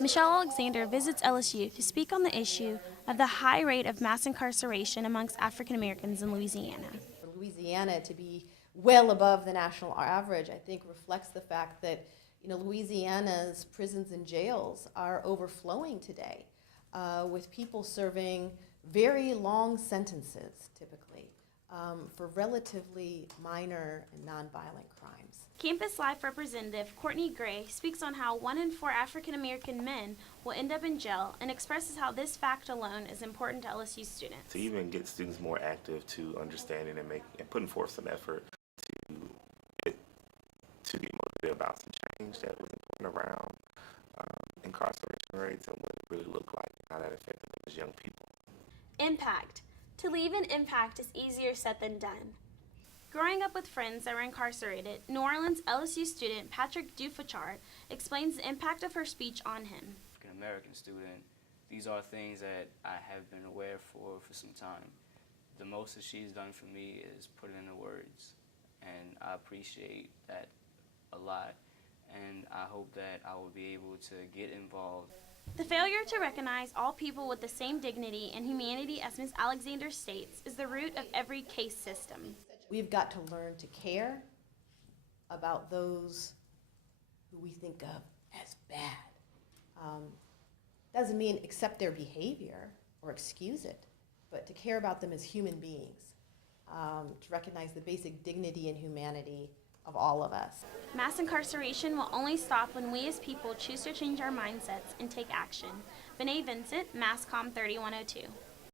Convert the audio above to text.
Michelle Alexander visits LSU to speak on the issue of the high rate of mass incarceration amongst African Americans in Louisiana. For Louisiana to be well above the national average, I think reflects the fact that Louisiana's prisons and jails are overflowing today with people serving very long sentences, typically, for relatively minor and nonviolent crimes. Campus Life representative Courtney Gray speaks on how 1 in 4 African American men will end up in jail and expresses how this fact alone is important to LSU students. To even get students more active to understanding and putting forth some effort to get motivated about some change that was important around incarceration rates and what it really looked like and how that affected those young people. Impact. To leave an impact is easier said than done. Growing up with friends that were incarcerated, New Orleans LSU student Patrick Dufachard explains the impact of her speech on him. African American student, these are things that I have been aware for some time. The most that she's done for me is put it into words, and I appreciate that a lot, and I hope that I will be able to get involved. The failure to recognize all people with the same dignity and humanity as Ms. Alexander states is the root of every case system. We've got to learn to care about those who we think of as bad. Doesn't mean accept their behavior or excuse it, but to care about them as human beings, to recognize the basic dignity and humanity of all of us. Mass incarceration will only stop when we as people choose to change our mindsets and take action. Bene, Vincent, MassCom 3102.